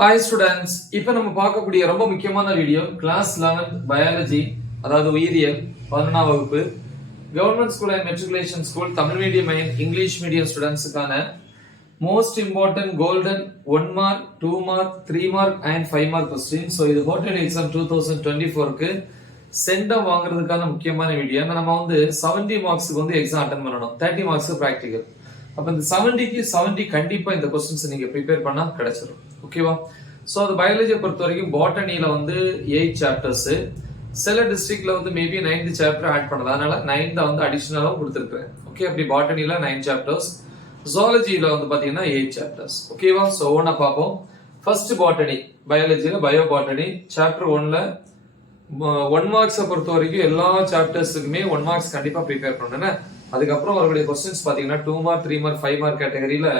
Hi students, இப்போ நம்ம பார்க்கக்கூடிய ரொம்ப முக்கியமான வீடியோ கிளாஸ் 11 பயாலஜி, அதாவது உயிரியல் 11ஆம் வகுப்பு government school and matriculation school Tamil medium and English medium ஸ்டூடெண்ட்ஸுக்கான most important golden 1 mark 2 mark 3 mark and 5 mark question. So இது ஹோட்டல் எக்ஸாம் 2024க்கு சென்டம் வாங்குறதுக்கான முக்கியமான வீடியோ. நம்ம 70 மார்க்ஸுக்கு எக்ஸாம் அட்டன் பண்ணணும், 30 மார்க்ஸ் ப்ராக்டிகல். அப்ப இந்த 70க்கு 70 கண்டிப்பா இந்த கொஸ்டின்ஸ் நீங்க ப்ரிப்பேர் பண்ணா கிடைச்சிடும். ஓகேவா? சோ அது பயாலஜியை பொறுத்த வரைக்கும் பாட்டனில 8 சாப்டர்ஸ், சில டிஸ்ட்ரிக்ட்ல மேபி 9th சாப்டர் ஆட் பண்ணலாம், அதனால 9th அடிஷனலாவும் கொடுத்துருக்கேன். ஓகே, அப்படி பாட்டனில 9 சாப்டர்ஸ், ஜுவாலஜில பாத்தீங்கன்னா 8 சாப்டர்ஸ். ஓகேவா? சோ ஒவ்வொன்னா பார்ப்போம். ஃபர்ஸ்ட் பாட்டனி, பயாலஜில பயோ பாட்டனி சாப்டர் 1ல 1 மார்க்ஸை பொறுத்த வரைக்கும் எல்லா சாப்டர்ஸுக்குமே 1 மார்க்ஸ் கண்டிப்பா ப்ரிப்பேர் பண்ணணும். அதுக்கப்புறம் வரக்கூடிய கொஸ்டின்ஸ் பாத்தீங்கன்னா 2 மார்க் 3 மார்க் 5 மார்க் கேட்டகரியில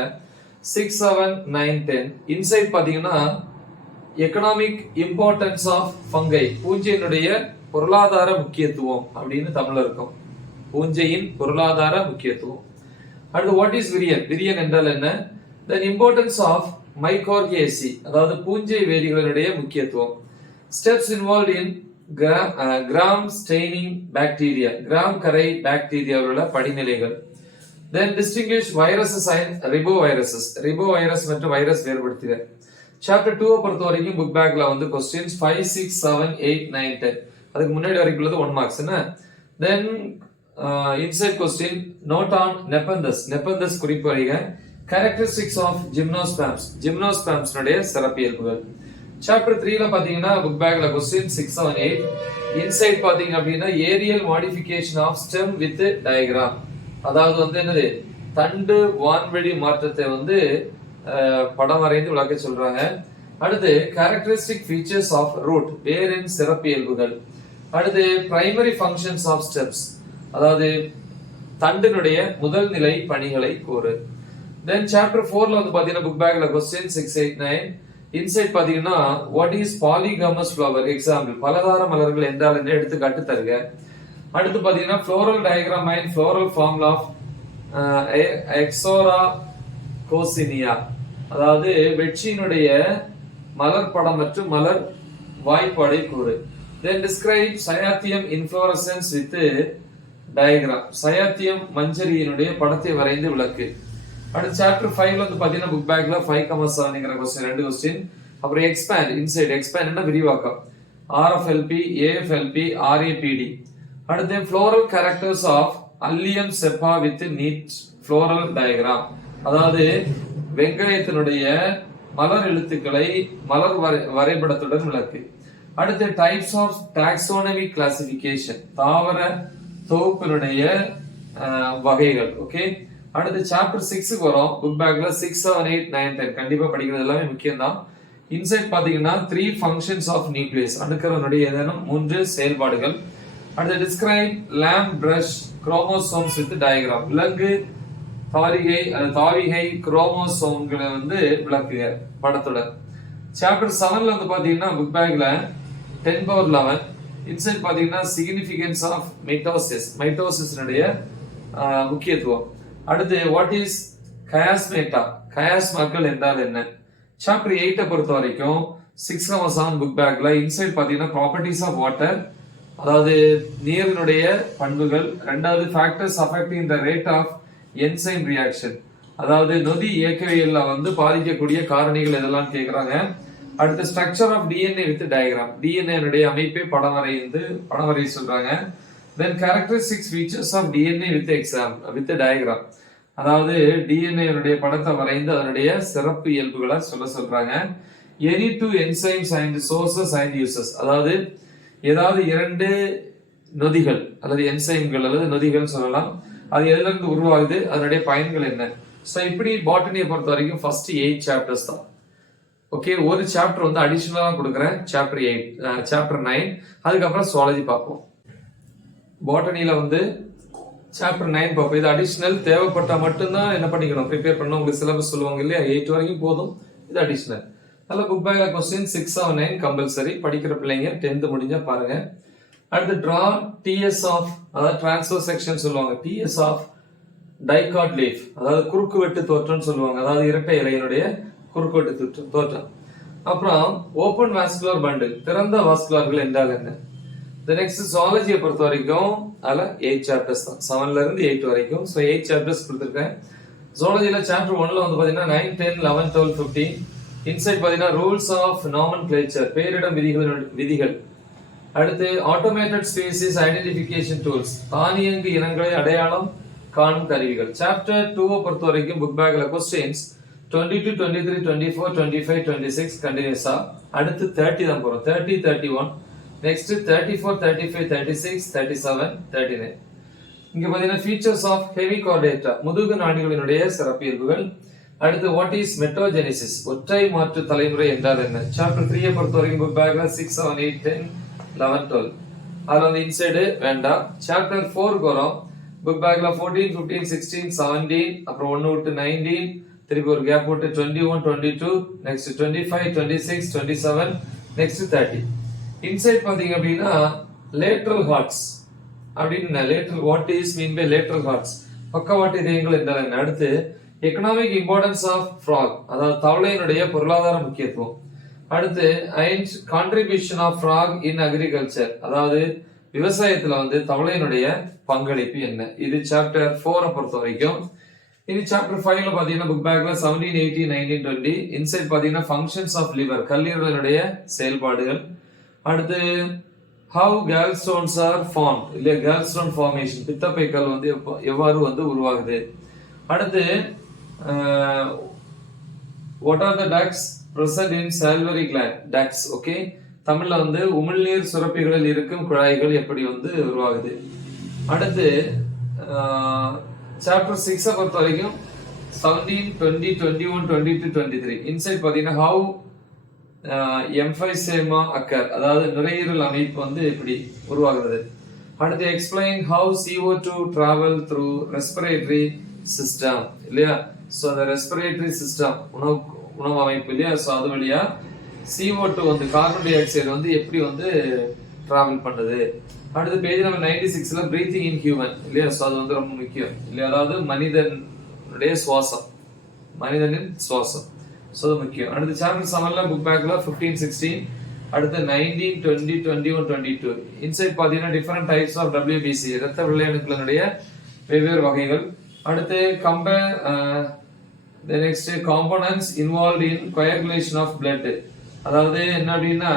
6, 7, 9, 10. இன்சைட் பாத்தீங்கன்னா எக்கனாமிக் இம்பார்ட்டன்ஸ் ஆஃப் ஃபங்கை, பூஞ்சையினுடைய பொருளாதார முக்கியத்துவம் அப்படின்னு தமிழ்ல இருக்கும். பூஞ்சையின் பொருளாதார முக்கியத்துவம். அடுத்து வாட் இஸ் விரியன், விரியன் என்றால் என்ன? தென் இம்பார்ட்டன்ஸ் ஆஃப் மைகார்கியேசி, அதாவது பூஞ்சை வேதிகளினுடைய முக்கியத்துவம். Steps involve in gram staining bacteria, gram கரை பாக்டீரியாவுள்ள படிநிலைகள். Then distinguish viruses and riboviruses, ribovirus மற்றும் வைரஸ் வேறுபடுத்துக. சாப்டர் 2 பொறுத்த வரைக்கும் புக் பேக்ல கொஸ்டின்ஸ் 5, 6, 7, 8, 9, 10. அதுக்கு முன்னாடி வரைக்கும் உள்ளது 1 மார்க்ஸ் என்ன. Then inside question note on Nepenthes, Nepenthes குறிப்பு அறிக. Characteristics of gymnosperms, gymnosperms உடைய சிறப்பியல்புகள். சாப்டர் 3ல பாத்தீங்கன்னா புக் பேக்ல கொஸ்டின் 6, 7, 8. இன்சைட் பாத்தீங்க அப்படின்னா aerial modification of stem with diagram, அதாவது என்னது, தண்டு வான்வெளி மாற்றத்தை படம் வரைந்து விளக்க சொல்றாங்க. அடுத்து கேரக்டரிஸ்டிக் ஃபீச்சர்ஸ் ஆஃப் ரூட், வேரின் சிறப்பியல்புகள். அடுத்து பிரைமரி ஃபங்க்ஷன்ஸ் ஆஃப் ஸ்டெம்ஸ், அதாவது தண்டினுடைய முதல் நிலை பணிகளை கூறு. தென் சாப்டர் 4ல பாத்தீங்கன்னா புக் பேக்ல கொஸ்டின் 6, 8, 9. இன்சைட் பாத்தீங்கன்னா what is polygamous flower, example பலதார மலர்கள் என்றால் என்ன எடுத்துக்காட்டு தருக. அடுத்து பாத்தீங்கன்னா floral diagram and floral formula of ixora coccinea, அதாவது வெற்றியினுடைய மலர் படம் மற்றும் மலர் வாய்ப்பாடை கூறு. Then describe cyathium inflorescence with diagram, cyathium மஞ்சரியினுடைய படத்தை வரைந்து விளக்கு. அடுத்து சாப்டர் 5ல பாத்தீங்கன்னா புக் பேக்ல 5,7ங்கிற கொஸ்டின் 2 கொஸ்டின். அப்புறம் எக்ஸ்பேண்ட், இன்சைட் எக்ஸ்பேண்ட் விரிவாக்கம், ஆர்எஃப்எல்பி, ஏஎஃப்எல்பி, ஆர்ஏபிடி. அடுத்து floral characters of allium cepa with neat floral diagram, அதாவது வெங்காயத்தினுடைய மலர் எழுத்துக்களை மலர் வரைபடத்துடன் விளக்கு. அடுத்து டைப்ஸ் ஆஃப் டாக்ஸோனமி கிளாசிபிகேஷன், தாவர தொகுப்பினுடைய வகைகள். ஓகே, அடுத்து சாப்டர் 6க்கு வரும். புக் பேக்ல 6, 7, 8, 9, 10 கண்டிப்பா படிக்கிறது எல்லாமே முக்கியம் தான். இன்சைட் பாத்தீங்கன்னா 3 ஃபங்க்ஷன்ஸ் ஆஃப் நியூக்ளியஸ், அணுக்கருனுடைய ஏதேனும் 3 செயல்பாடுகள். அடுத்து describe lampbrush chromosomes with diagram, விலங்கு தாவிகை குரோமோசோம்களை விளக்குக படத்துடன். சாப்டர் 7ல பாத்தீங்கன்னா புக் பேக்ல 10^11. இன்சைட் பாத்தீங்கன்னா சிக்னிபிகன்ஸ் ஆஃப் மைட்டோசிஸ், மைட்டோசிஸ்னுடைய முக்கியத்துவம். அடுத்து வாட் இஸ் கயாஸ்மேட்டா, கயாஸ்மாக்கள் என்றால் என்ன. சாப்டர் 8 பொறுத்த வரைக்கும் 6,7 புக் பேக்ல இன்சைட் பாத்தீங்கன்னா ப்ராப்பர்ட்டிஸ் ஆஃப் வாட்டர், அதாவது நீரினுடைய பண்புகள். ரெண்டாவது factors affecting the rate of enzyme reaction, அதாவது நொதி இயக்கவியல்ல பாதிக்கக்கூடிய காரணிகள் எதெல்லாம் கேக்குறாங்க. அடுத்து structure of DNA with diagram, DNA அமைப்பை படம் வரைய சொல்றாங்க. Then characteristics features of DNA with diagram, அதாவது டிஎன்ஏ படத்தை வரைந்து அதனுடைய சிறப்பு இயல்புகளை சொல்றாங்க. Any two enzymes and sources and uses, அதாவது ஏதாவது 2 நொதிகள் அல்லது என்சைம்கள் அல்லது நொதிகள் சொல்லலாம், அது எதுல இருந்து உருவாகுது, அதனுடைய பயன்கள் என்ன. சோ இப்படி பாட்டனியை பொறுத்த வரைக்கும் ஃபர்ஸ்ட் 8 சாப்டர்ஸ் தான். ஓகே, ஒரு சாப்டர் அடிஷனலா கொடுக்குறேன், சாப்டர் 8, சாப்டர் 9. அதுக்கப்புறம் சுவாலஜி பார்ப்போம். பாட்டனில சாப்டர் 9 பார்ப்போம். இது அடிஷனல், தேவைப்பட்டா மட்டும்தான் என்ன பண்ணிக்கணும், ப்ரிப்பேர் பண்ணணும். உங்களுக்கு சிலபஸ் சொல்லுவாங்க இல்லையா, 8 வரைக்கும் போதும், இது அடிஷனல். நல்ல புக் பேக்ல கொஸ்டின் 6, 7, 9 கம்பல்சரி. படிக்கிற பிள்ளைங்க 10th முடிஞ்சா பாருங்க. அடுத்து டிரா டிஎஸ் ஆஃப், அதாவது டிரான்ஸ்வர் செக்ஷன் சொல்லுவாங்க, டிஎஸ் ஆஃப் டைகாட் லீஃப், அதாவது குறுக்கு வெட்டு தோற்றம் சொல்லுவாங்க, அதாவது இரட்டை இலையினுடைய குறுக்கு வெட்டு தோற்றம். அப்புறம் ஓபன் வாஸ்குலர் பண்டில், திறந்த வாஸ்குலர்கள் என்றால் என்ன? நெக்ஸ்ட் ஜுவாலஜியை பொறுத்த வரைக்கும் அதுல 8 சாப்டர்ஸ் தான், 7ல இருந்து 8 வரைக்கும். ஸோ 8 சாப்டர்ஸ் கொடுத்துருக்கேன். ஜுவாலஜில சாப்டர் 1ல வந்து பாத்தீங்கன்னா 9, 10, 11, 12, 15. இன்சைட் பாத்தீங்கன்னா ரூல்ஸ் ஆஃப் நாமன்கிளேச்சர், பேரிடம் விதிகள். அடுத்து ஆட்டோமேட்டட் ஸ்பீசிஸ் ஐடென்டிஃபிகேஷன் டூல்ஸ், தானியங்கு இனங்களை அடையாளம் காணும் கருவிகள். சாப்டர் 2 பொறுத்த வரைக்கும் புக் பேக்ல கொஸ்டின்ஸ் 22, 23, 24, 25, 26 கண்டினியூஸா. அடுத்து 30 தான் போறோம். 30, 31, நெக்ஸ்ட் 34, 35, 36, 37, 39. இங்க பாத்தீங்கன்னா ஃபீச்சர்ஸ் ஆஃப் ஹெவி கார்டேட்டா, முதுகு நாடிகளினுடைய சிறப்பியல்புகள். அடுத்து வாட் இஸ் மெட்டோஜெனிசிஸ், ஒற்றை மாற்று தலைமுறை என்றால் என்ன? சாப்டர் 3 பொறுத்த வரைக்கும் புக் பேக்ல 6, 7, 8, 10, 11, 12. அதுல வந்து இன்சைடு வேண்டாம். சாப்டர் 4 வரும். புக் பேக்ல 14, 15, 16, 17, அப்புறம் 1 விட்டு 19, திருப்பி ஒரு கேப் விட்டு 21, 22, நெக்ஸ்ட் 25, 26, 27, நெக்ஸ்ட் 30. இன்சைட் பாத்தீங்க அப்படின்னா லேட்ரல் ஹார்ட்ஸ் அப்படின்னு, lateral what is mean by lateral hearts, பக்கவாட்டு இதயங்கள் என்றால் என்ன? அடுத்து எக்கனாமிக் இம்பார்ட்டன்ஸ் ஆஃப் ஃப்ராக், அதாவது தவளையினுடைய பொருளாதார முக்கியத்துவம். அடுத்து contribution of frog in agriculture, அதாவது விவசாயத்துல வந்து தவளையினுடைய பங்களிப்பு என்ன? இது சாப்டர் 4 பொறுத்த வரைக்கும். இது சாப்டர் 5ல பாத்தீங்கன்னா புக் பேக்ல 17, 18, 19, 20. இன்சைட் பாத்தீங்கன்னா ஃபங்க்ஷன்ஸ் ஆஃப் லிவர், கல்லீரலினுடைய செயல்பாடுகள். அடுத்து how gallstones are formed, இல்ல gallstone formation, பித்தப்பைக்கல் வந்து எவ்வாறு வந்து உருவாகுது. அடுத்து what are the ducts present in salivary gland, ducts. Okay, தமிழ்ல வந்து உமிழ்நீர் சுரப்பிகளில் இருக்கும் குழாய்கள் எப்படி வந்து உருவாகுது. அடுத்து சாப்டர் 6 பொறுத்த வரைக்கும் 17, 20, 21, 22, 23. இன்சைட் பாத்தீங்கன்னா how emphysema occur, அதாவது நுரையீரல் அமைப்பு வந்து எப்படி உருவாகிறது. அடுத்து explain how CO2 travel through respiratory system, இல்லையா? சோ அந்த ரெஸ்பிரேட்டரி சிஸ்டம், உணவு அமைப்பு இல்லையா, சோ அது வழியா CO2 வந்து கார்பன் டை ஆக்சைடு வந்து எப்படி வந்து டிராவல் பண்ணுது. அடுத்து பேஜ் நம்பர் 96ல பிரீத்திங் இன் ஹியூமன், இல்லையா? சோ அது வந்து ரொம்ப முக்கியம் இல்லையா, அதாவது மனிதனுடைய சுவாசம், மனிதனின் சுவாசம், சோ அது முக்கியம். அடுத்து சாப்டர் 7ல புக் பேக்ல 15, 16. அடுத்து 19, 20, 21, 22. இன்சைட் பாத்தீங்கன்னா டிஃபரண்ட் டைப்ஸ் ஆஃப் WBC, இரத்த வெள்ளை அணுக்களினுடைய வெவ்வேறு வகைகள். அடுத்து compare next components involve in coagulation of blood, அதாவது என்ன அப்படின்னா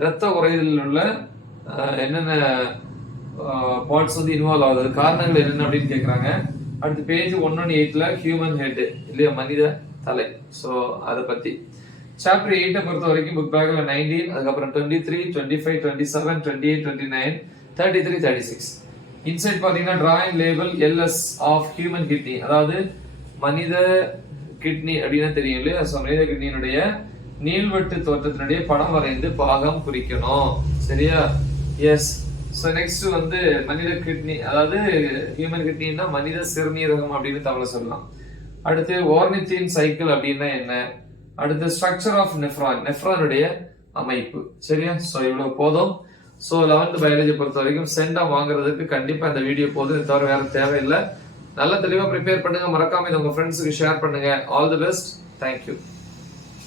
இரத்த உறைதலில் உள்ள என்னென்ன பார்ட்ஸ் வந்து இன்வால்வ் ஆகுது, காரணங்கள் என்னென்ன அப்படின்னு கேக்குறாங்க. அடுத்து பேஜ் 118ல ஹியூமன் ஹெட், இல்லையா, மனித தலை, சோ அத பத்தி. சாப்டர் 8 பொறுத்த வரைக்கும் புக் பேக்ல 19, அதுக்கப்புறம் 23, 25, 27, 28, 29, 33, 36. இன்சைட் பாத்தீங்கன்னா drawing label LS of human kidney, அதாவது மனித கிட்னி அப்படின்னா தெரியும் இல்லையா, சோ மனித கிட்னியினுடைய நீள்வட்டு தோற்றத்தினுடைய படம் வரைந்து பாகம் குறிக்கணும், சரியா? எஸ். சோ நெக்ஸ்ட் வந்து மனித கிட்னி, அதாவது ஹியூமன் கிட்னின்னா மனித சிறுநீரகம் அப்படின்னு தமிழ்ல சொல்லலாம். அடுத்து ஓர்னித்தின் சைக்கிள் அப்படின்னா என்ன? அடுத்து ஸ்ட்ரக்சர் ஆஃப் நெஃப்ரானுடைய அமைப்பு, சரியா? சோ இவ்வளவு போதும். சோ 11th பயாலஜி பொறுத்த வரைக்கும் சென்டா வாங்குறதுக்கு கண்டிப்பா இந்த வீடியோ போதும், இது தவிர வேற தேவையில்லை. நல்ல தெளிவா ப்ரிப்பேர் பண்ணுங்க, மறக்காம இதை உங்க ஃப்ரெண்ட்ஸுக்கு ஷேர் பண்ணுங்க. All the best, thank you.